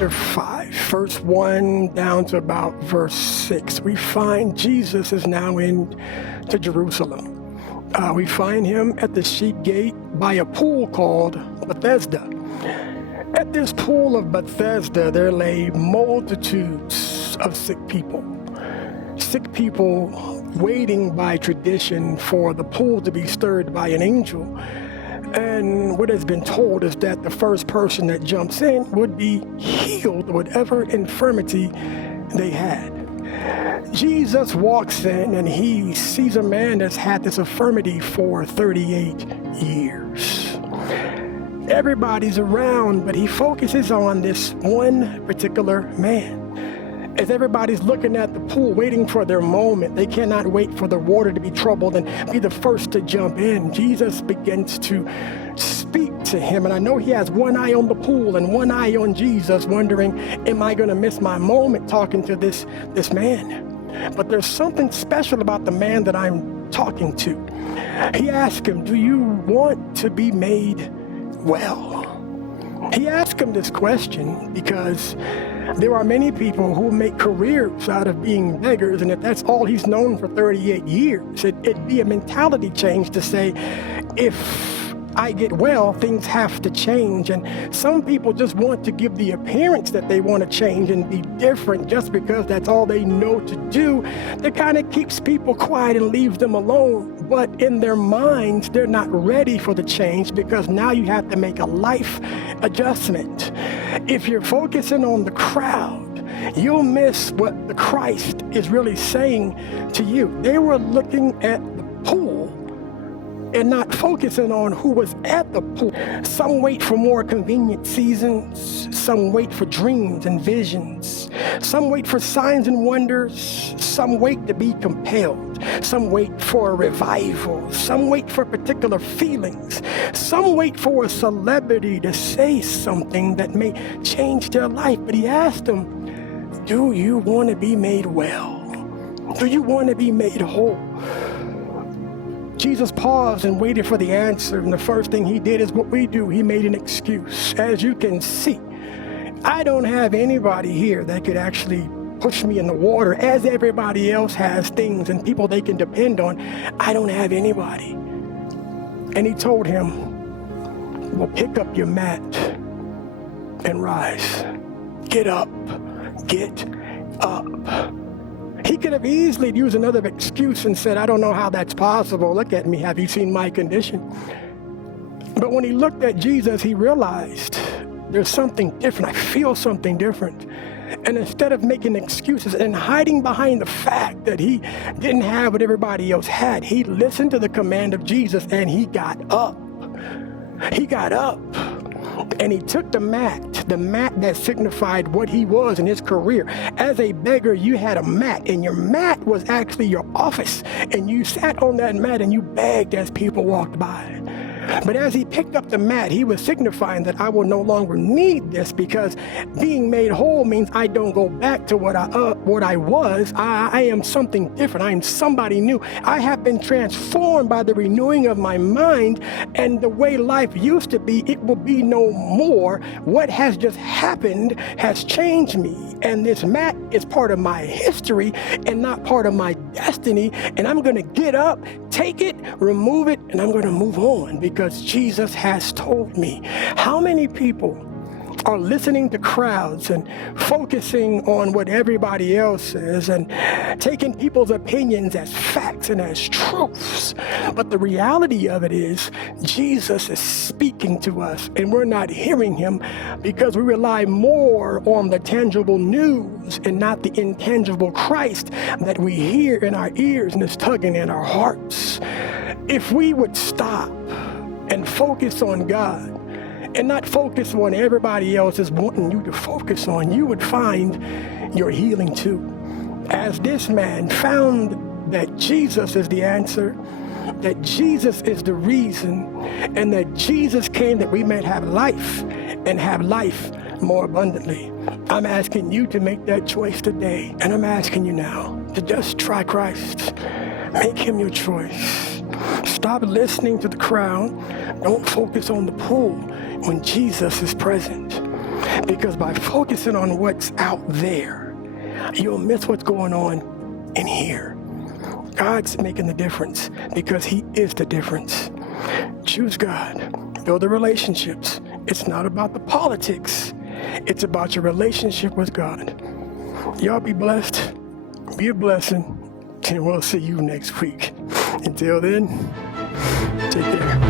chapter 5, verse 1 down to about verse 6, we find Jesus is now in to Jerusalem. We find him at the sheep gate by a pool called Bethesda. At this pool of Bethesda, there lay multitudes of sick people waiting by tradition for the pool to be stirred by an angel. And what has been told is that the first person that jumps in would be healed of whatever infirmity they had. Jesus walks in and he sees a man that's had this infirmity for 38 years. Everybody's around, but he focuses on this one particular man. As everybody's looking at the pool, waiting for their moment, they cannot wait for the water to be troubled and be the first to jump in. Jesus begins to speak to him, and I know he has one eye on the pool and one eye on Jesus, wondering, am I going to miss my moment talking to this man? But there's something special about the man that I'm talking to. He asked him, do you want to be made well? He asked him this question because there are many people who make careers out of being beggars, and if that's all he's known for 38 years, it'd be a mentality change to say, if I get well, things have to change. And some people just want to give the appearance that they want to change and be different just because that's all they know to do. That kind of keeps people quiet and leaves them alone. But in their minds, they're not ready for the change because now you have to make a life adjustment. If you're focusing on the crowd, you'll miss what the Christ is really saying to you. They were looking at the pool and not focusing on who was at the pool. Some wait for more convenient seasons. Some wait for dreams and visions. Some wait for signs and wonders. Some wait to be compelled. Some wait for a revival. Some wait for particular feelings. Some wait for a celebrity to say something that may change their life. But he asked them, do you want to be made well? Do you want to be made whole? Jesus paused and waited for the answer, and the first thing he did is what we do. He made an excuse. As you can see, I don't have anybody here that could actually push me in the water as everybody else has things and people they can depend on. I don't have anybody. And he told him, well, pick up your mat and rise. Get up. Get up. He could have easily used another excuse and said, I don't know how that's possible. Look at me. Have you seen my condition? But when he looked at Jesus, he realized there's something different. I feel something different. And instead of making excuses and hiding behind the fact that he didn't have what everybody else had, he listened to the command of Jesus and he got up. He got up. And he took the mat that signified what he was in his career. As a beggar, you had a mat, and your mat was actually your office. And you sat on that mat and you begged as people walked by. But as he picked up the mat, he was signifying that I will no longer need this, because being made whole means I don't go back to what I was. I am something different. I am somebody new. I have been transformed by the renewing of my mind, and the way life used to be, it will be no more. What has just happened has changed me, and this mat is part of my history and not part of my destiny, and I'm going to get up, take it, remove it, and I'm going to move on because Jesus has told me. How many people are listening to crowds and focusing on what everybody else says and taking people's opinions as facts and as truths? But the reality of it is Jesus is speaking to us and we're not hearing him because we rely more on the tangible news and not the intangible Christ that we hear in our ears and is tugging in our hearts. If we would stop and focus on God and not focus on everybody else is wanting you to focus on, you would find your healing too. As this man found that Jesus is the answer, that Jesus is the reason, and that Jesus came that we might have life and have life more abundantly. I'm asking you to make that choice today, and I'm asking you now to just try Christ. Make him your choice. Stop listening to the crowd. Don't focus on the pool when Jesus is present. Because by focusing on what's out there, you'll miss what's going on in here. God's making the difference because He is the difference. Choose God. Build the relationships. It's not about the politics. It's about your relationship with God. Y'all be blessed. Be a blessing. And we'll see you next week. Until then, take care.